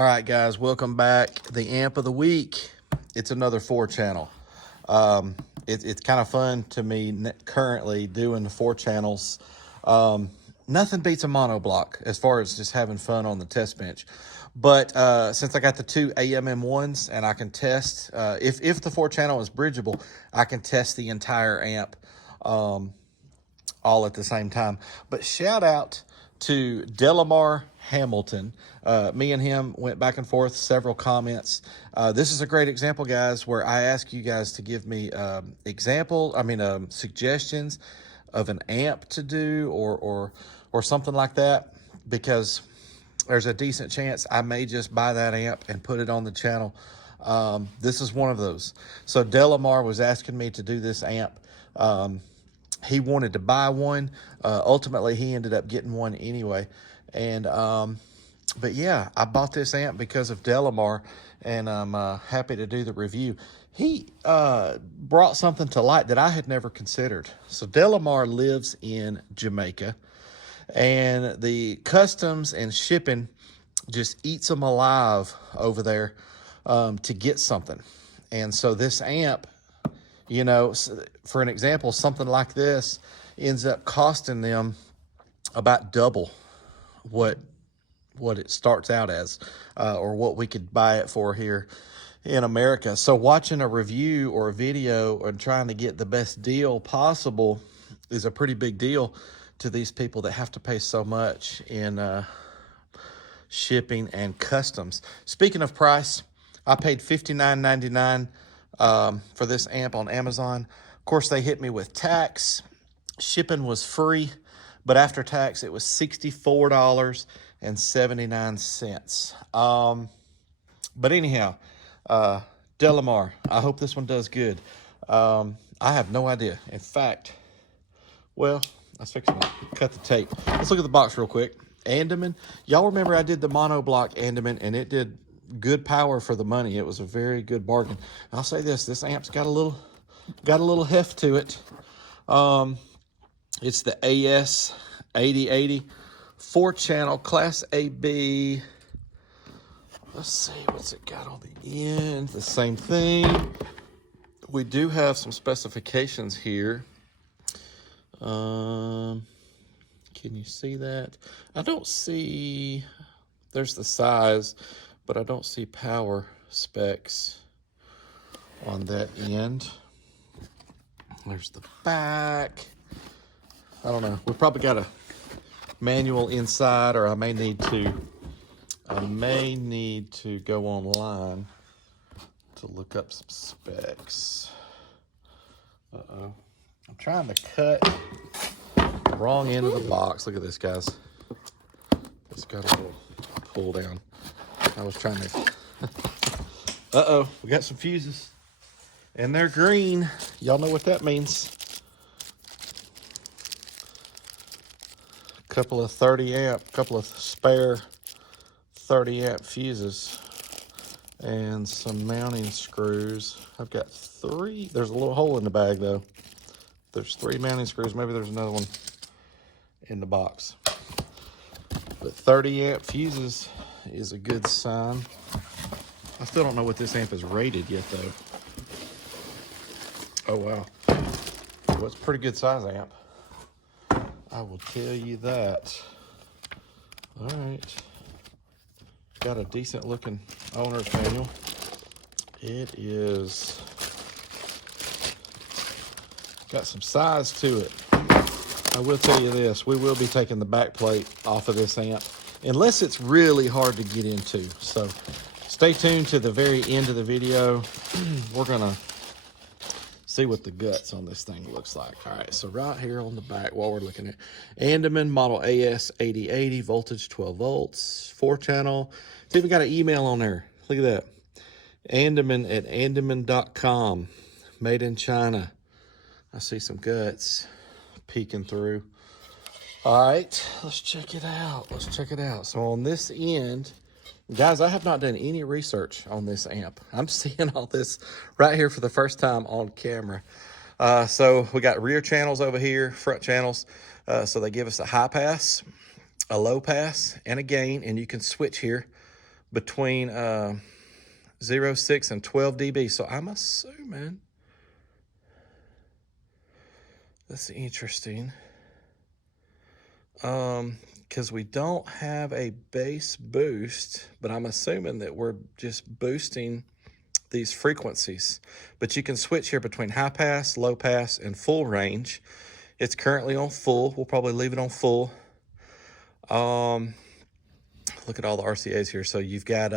All right, guys, welcome back. The amp of the week. It's another 4-channel. It's kind of fun to me currently doing the 4 channels. Nothing beats a monoblock as far as just having fun on the test bench. But since I got the 2 AMM1s and I can test, if the 4-channel is bridgeable, I can test the entire amp all at the same time. But shout out to Delamar Hamilton. Me and him went back and forth, several comments. This is a great example, guys, where I ask you guys to give me suggestions of an amp to do or something like that, because there's a decent chance I may just buy that amp and put it on the channel. This is one of those. So Delamar was asking me to do this amp. He wanted to buy one. Ultimately, he ended up getting one anyway. And but yeah, I bought this amp because of Delamar, and I'm happy to do the review. He brought something to light that I had never considered. So Delamar lives in Jamaica, and the customs and shipping just eats them alive over there to get something. And so this amp, you know, for an example, something like this ends up costing them about double what it starts out as, or what we could buy it for here in America. So watching a review or a video and trying to get the best deal possible is a pretty big deal to these people that have to pay so much in shipping and customs. Speaking of price, I paid $59.99 for this amp on Amazon. Of course, they hit me with tax. Shipping was free, but after tax, it was $64.79. But anyhow, Delamar, I hope this one does good. I have no idea. In fact, well, let's fix it. Cut the tape. Let's look at the box real quick. Andeman. Y'all remember I did the monoblock Andeman, and it did good power for the money. It was a very good bargain. I'll say this amp's got a little heft to it. It's the AS-8080 4-channel Class AB. Let's see what's it got on the end. The same thing. We do have some specifications here. Can you see that? I don't see, there's the size, but I don't see power specs on that end. There's the back. I don't know. We've probably got a manual inside, or I may need to go online to look up some specs. Uh-oh. I'm trying to cut the wrong end of the box. Look at this, guys. It's got a little pull down. I was trying to... Uh-oh, we got some fuses. And they're green. Y'all know what that means. Couple of spare 30 amp fuses. And some mounting screws. I've got 3. There's a little hole in the bag, though. There's 3 mounting screws. Maybe there's another one in the box. But 30 amp fuses is a good sign. I still don't know what this amp is rated yet, though. Oh, wow. Well, it's a pretty good size amp. I will tell you that. All right. Got a decent looking owner's manual. It is got some size to it. I will tell you this, we will be taking the back plate off of this amp, unless it's really hard to get into. So stay tuned to the very end of the video. We're gonna see what the guts on this thing looks like. All right, so right here on the back, while we're looking at Andeman model AS-8080, voltage 12 volts, 4-channel. It's even got an email on there. Look at that. Andeman at andeman.com, made in China. I see some guts peeking through. All right, let's check it out. So on this end, guys, I have not done any research on this amp. I'm seeing all this right here for the first time on camera. So we got rear channels over here, front channels. So they give us a high pass, a low pass, and a gain, and you can switch here between 0, 6, and 12 dB. So I'm assuming that's interesting. Because we don't have a bass boost, but I'm assuming that we're just boosting these frequencies. But you can switch here between high pass, low pass, and full range. It's currently on full. We'll probably leave it on full. Look at all the RCAs here. So you've got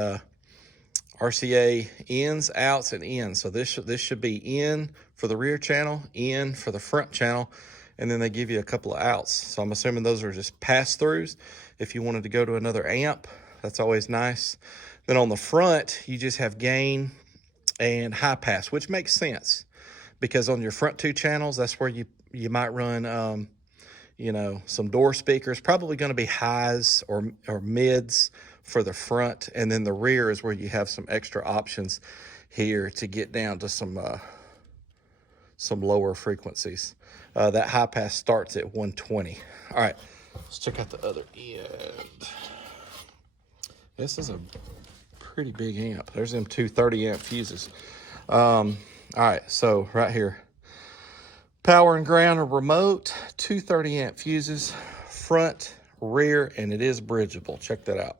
RCA ins, outs, and in. So this should be in for the rear channel, in for the front channel, and then they give you a couple of outs. So I'm assuming those are just pass-throughs. If you wanted to go to another amp, that's always nice. Then on the front, you just have gain and high pass, which makes sense because on your front two channels, that's where you might run, you know, some door speakers, probably going to be highs or mids for the front, and then the rear is where you have some extra options here to get down to some lower frequencies. That high pass starts at 120. All right, let's check out the other end. This is a pretty big amp. There's them two 30 amp fuses. All right, so right here, power and ground are remote, two 30 amp fuses, front, rear, and it is bridgeable. Check that out.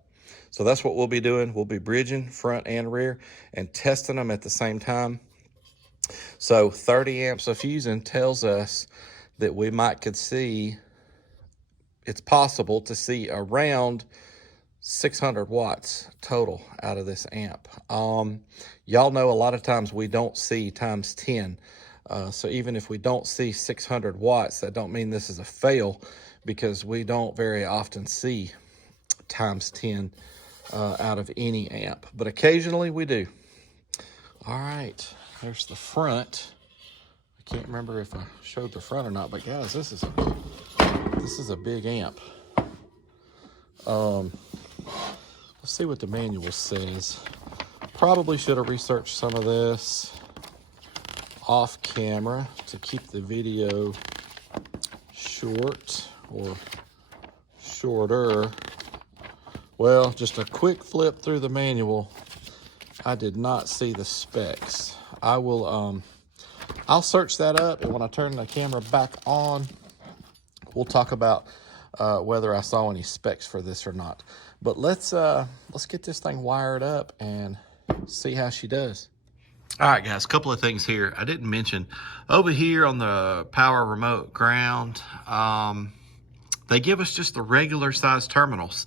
So that's what we'll be doing. We'll be bridging front and rear and testing them at the same time. So 30 amps of fusing tells us that we could see, it's possible to see around 600 watts total out of this amp. Y'all know a lot of times we don't see times 10. So even if we don't see 600 watts, that don't mean this is a fail, because we don't very often see times 10 out of any amp, but occasionally we do. All right, there's the front. I can't remember if I showed the front or not, but guys, this is a big amp. Let's see what the manual says. Probably should have researched some of this off camera to keep the video short or shorter. Well, just a quick flip through the manual. I did not see the specs. I'll search that up, and when I turn the camera back on, we'll talk about whether I saw any specs for this or not. But let's get this thing wired up and see how she does. All right, guys, a couple of things here I didn't mention. Over here on the power remote ground, they give us just the regular size terminals.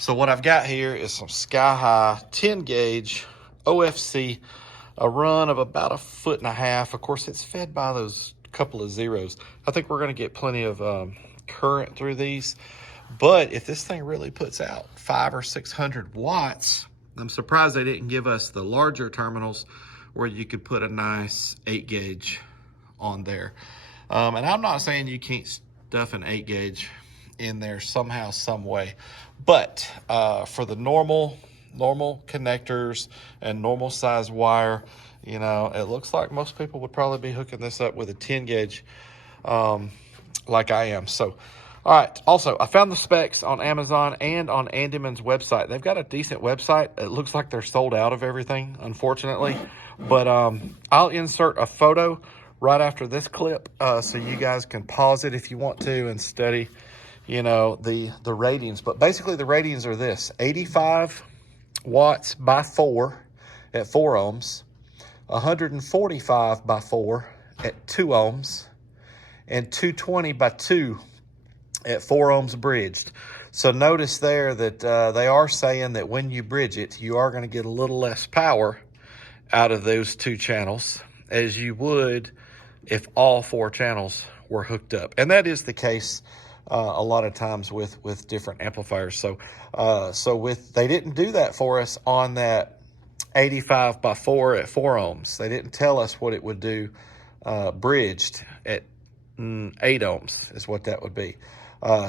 So what I've got here is some Sky High 10 gauge OFC, a run of about 1.5 foot. Of course, it's fed by those couple of zeros. I think we're going to get plenty of current through these. But if this thing really puts out 500 or 600 watts, I'm surprised they didn't give us the larger terminals where you could put a nice 8 gauge on there. And I'm not saying you can't stuff an 8 gauge in there somehow, some way. But for the normal connectors and normal size wire, you know, it looks like most people would probably be hooking this up with a 10 gauge like I am. So, all right. Also, I found the specs on Amazon and on Andeman's website. They've got a decent website. It looks like they're sold out of everything, unfortunately. But I'll insert a photo right after this clip so you guys can pause it if you want to and study, you know, the ratings. But basically the ratings are this: 85 watts by 4 at 4 ohms, 145 by 4 at 2 ohms, and 220 by 2 at 4 ohms bridged. So notice there that they are saying that when you bridge it, you are going to get a little less power out of those 2 channels as you would if all 4 channels were hooked up. And that is the case a lot of times with different amplifiers. So they didn't do that for us on that 85 by 4 at 4 ohms. They didn't tell us what it would do bridged at 8 ohms is what that would be.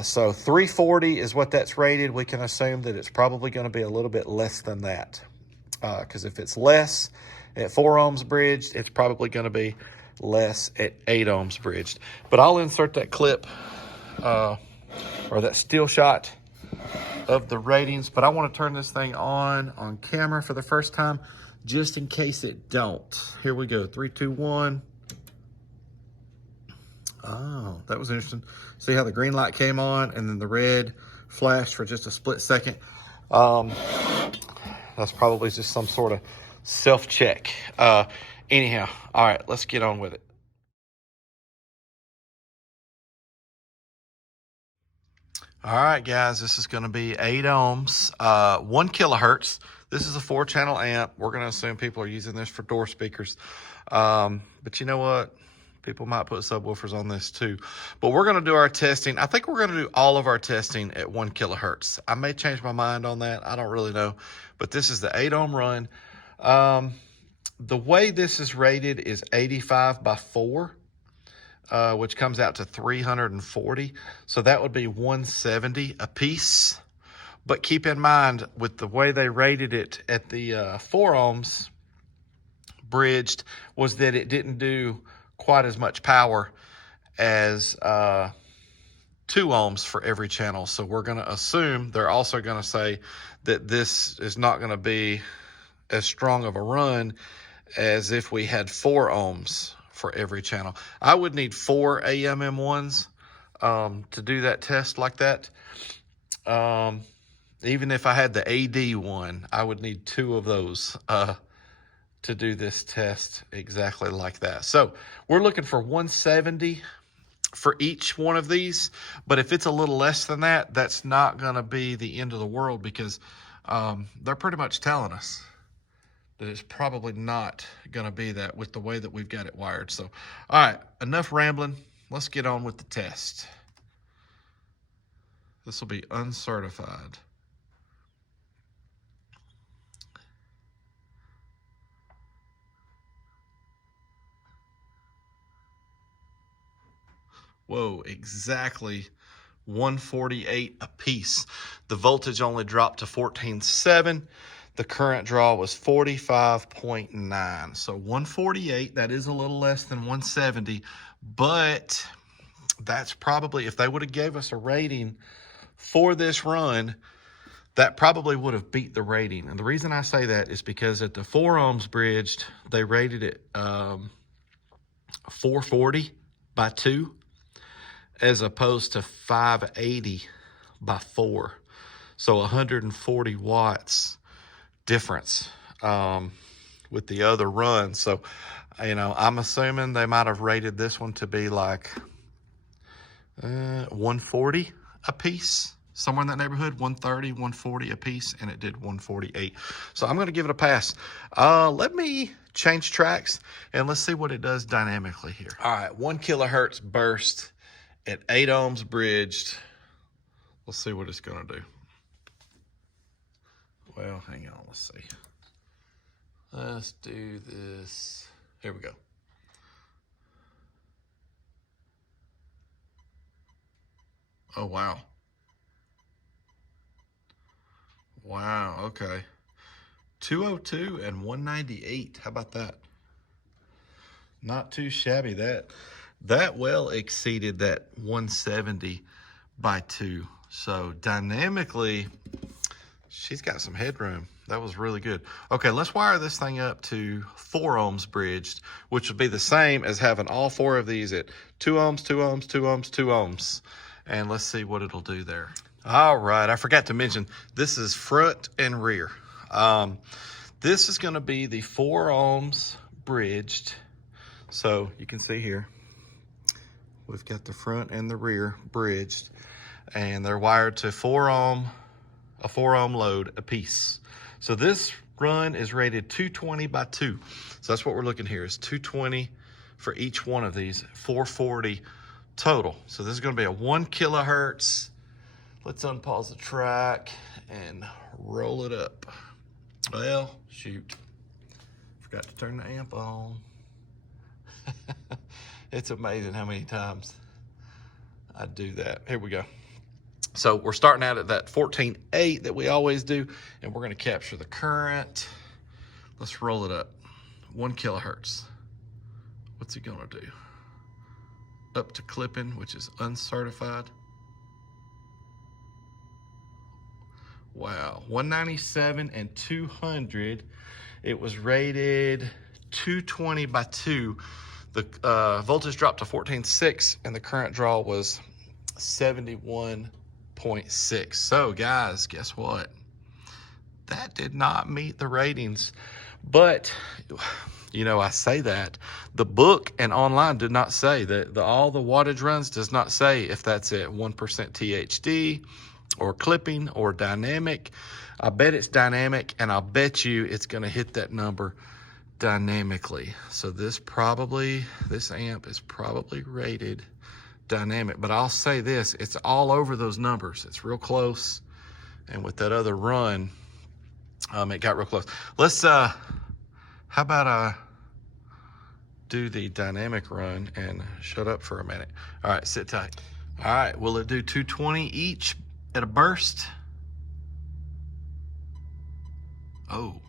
So 340 is what that's rated. We can assume that it's probably going to be a little bit less than that. Because if it's less at 4 ohms bridged, it's probably going to be less at 8 ohms bridged. But I'll insert that clip or that still shot of the ratings, but I want to turn this thing on camera for the first time, just in case it don't. Here we go, 3, 2, 1. Oh, that was interesting. See how the green light came on and then the red flashed for just a split second. That's probably just some sort of self-check. Anyhow, all right, let's get on with it. All right, guys, this is going to be 8 ohms, 1 kilohertz. This is a 4-channel amp. We're going to assume people are using this for door speakers. But you know what? People might put subwoofers on this too. But we're going to do our testing. I think we're going to do all of our testing at 1 kilohertz. I may change my mind on that. I don't really know. But this is the 8 ohm run. The way this is rated is 85 by 4. Which comes out to 340. So that would be 170 a piece. But keep in mind, with the way they rated it at the 4 ohms bridged, was that it didn't do quite as much power as 2 ohms for every channel. So we're going to assume they're also going to say that this is not going to be as strong of a run as if we had 4 ohms for every channel. I would need 4 AMM1s to do that test like that. Even if I had the AD one, I would need 2 of those to do this test exactly like that. So we're looking for 170 for each one of these. But if it's a little less than that, that's not going to be the end of the world, because they're pretty much telling us that it's probably not going to be that with the way that we've got it wired. So, all right, enough rambling. Let's get on with the test. This will be uncertified. Whoa, exactly 148 a piece. The voltage only dropped to 14.7. The current draw was 45.9. So 148, that is a little less than 170, but that's probably, if they would have gave us a rating for this run, that probably would have beat the rating. And the reason I say that is because at the 4 ohms bridged, they rated it 440 by 2, as opposed to 580 by 4. So 140 watts difference with the other run. So, you know, I'm assuming they might have rated this one to be like 140 a piece, somewhere in that neighborhood, 130, 140 a piece, and it did 148. So I'm going to give it a pass. Let me change tracks and let's see what it does dynamically here. All right, 1 kilohertz burst at 8 ohms bridged. Let's see what it's going to do. Well, hang on, let's see. Let's do this. Here we go. Oh, wow. Wow, okay. 202 and 198. How about that? Not too shabby. That well exceeded that 170 by 2. So dynamically, she's got some headroom. That was really good. Okay, let's wire this thing up to 4 ohms bridged, which would be the same as having all 4 of these at 2 ohms, 2 ohms, 2 ohms, 2 ohms. And let's see what it'll do there. All right, I forgot to mention, this is front and rear. This is gonna be the 4 ohms bridged. So you can see here, we've got the front and the rear bridged, and they're wired to a 4 ohm load a piece. So this run is rated 220 by 2. So that's what we're looking here, is 220 for each one of these, 440 total. So this is going to be a 1 kilohertz. Let's unpause the track and roll it up. Well, shoot. Forgot to turn the amp on. It's amazing how many times I do that. Here we go. So we're starting out at that 14.8 that we always do, and we're going to capture the current. Let's roll it up. 1 kilohertz. What's it going to do? Up to clipping, which is uncertified. Wow, 197 and 200. It was rated 220 by 2. The voltage dropped to 14.6 and the current draw was 71.6. So guys, guess what? That did not meet the ratings. But, you know, I say that. The book and online did not say that. All the wattage runs does not say if that's at 1% THD or clipping or dynamic. I bet it's dynamic, and I'll bet you it's going to hit that number dynamically. So this amp is probably rated dynamic. But I'll say this, it's all over those numbers. It's real close. And with that other run, it got real close. Let's, how about I do the dynamic run and shut up for a minute. All right, sit tight. All right, will it do 220 each at a burst? Oh,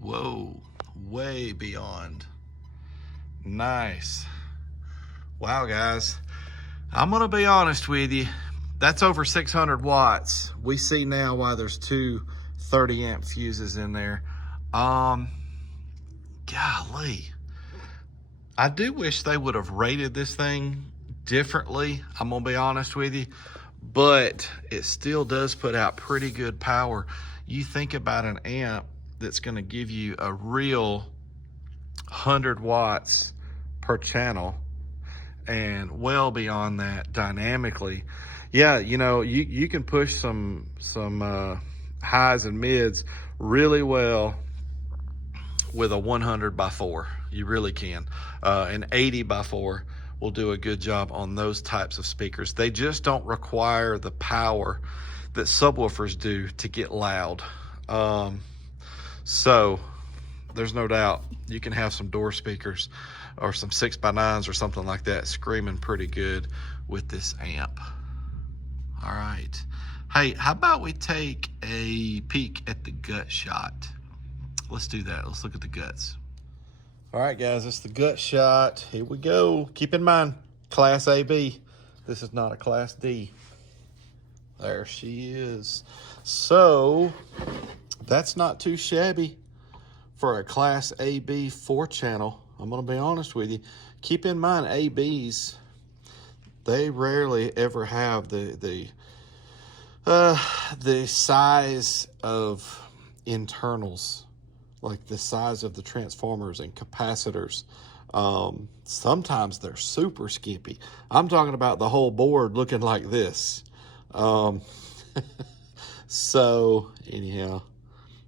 whoa, way beyond. Nice. Wow, guys. I'm gonna be honest with you. That's over 600 watts. We see now why there's two 30 amp fuses in there. Golly. I do wish they would have rated this thing differently, I'm gonna be honest with you, but it still does put out pretty good power. You think about an amp that's gonna give you a real 100 watts per channel and well beyond that dynamically. Yeah, you know, you can push some highs and mids really well with a 100 by 4. You really can. An 80 by 4 will do a good job on those types of speakers. They just don't require the power that subwoofers do to get loud. So there's no doubt you can have some door speakers or some 6x9s or something like that screaming pretty good with this amp. All right. Hey, how about we take a peek at the gut shot? Let's do that. Let's look at the guts. All right, guys, it's the gut shot. Here we go. Keep in mind, Class AB. This is not a Class D. There she is. So that's not too shabby for a Class AB 4-channel. I'm going to be honest with you. Keep in mind, ABs, they rarely ever have the size of internals, like the size of the transformers and capacitors. Sometimes they're super skimpy. I'm talking about the whole board looking like this. So anyhow,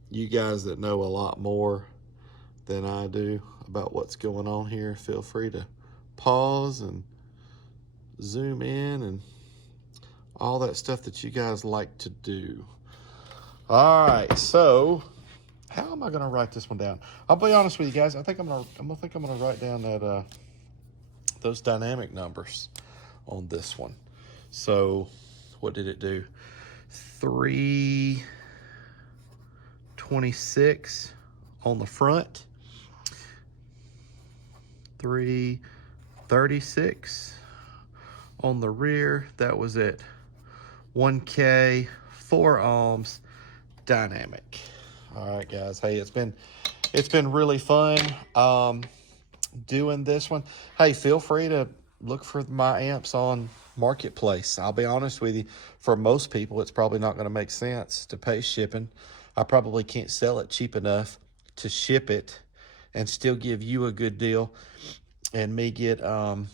you guys that know a lot more than I do about what's going on here, feel free to pause and zoom in and all that stuff that you guys like to do. All right, so how am I gonna write this one down? I'll be honest with you guys. I think I'm gonna write down that those dynamic numbers on this one. So what did it do? 326 on the front, 336 on the rear. That was at 1K, 4 ohms, dynamic. All right, guys. Hey, it's been really fun doing this one. Hey, feel free to look for my amps on Marketplace. I'll be honest with you, for most people, it's probably not going to make sense to pay shipping. I probably can't sell it cheap enough to ship it and still give you a good deal and me get a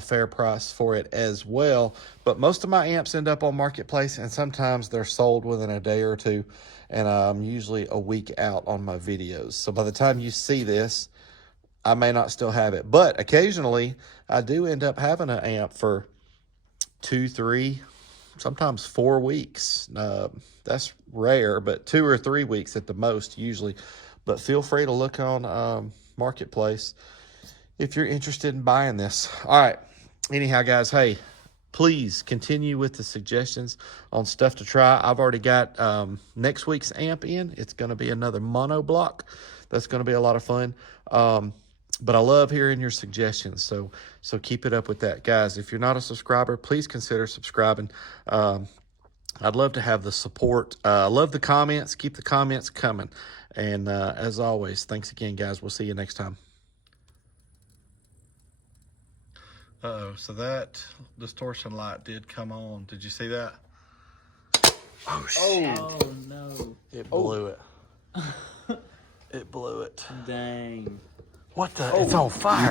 fair price for it as well. But most of my amps end up on Marketplace, and sometimes they're sold within a day or two, and I'm usually a week out on my videos. So by the time you see this, I may not still have it. But occasionally, I do end up having an amp for 2, 3, sometimes 4 weeks. That's rare, but 2 or 3 weeks at the most usually. But feel free to look on Marketplace if you're interested in buying this. All right. Anyhow, guys, hey, please continue with the suggestions on stuff to try. I've already got next week's amp in. It's going to be another mono block. That's going to be a lot of fun. But I love hearing your suggestions, so keep it up with that. Guys, if you're not a subscriber, please consider subscribing. I'd love to have the support. I love the comments. Keep the comments coming. And as always, thanks again, guys. We'll see you next time. Uh-oh, so that distortion light did come on. Did you see that? Oh, shit. Oh, no. It blew it. It blew it. Dang. What the? It's on fire.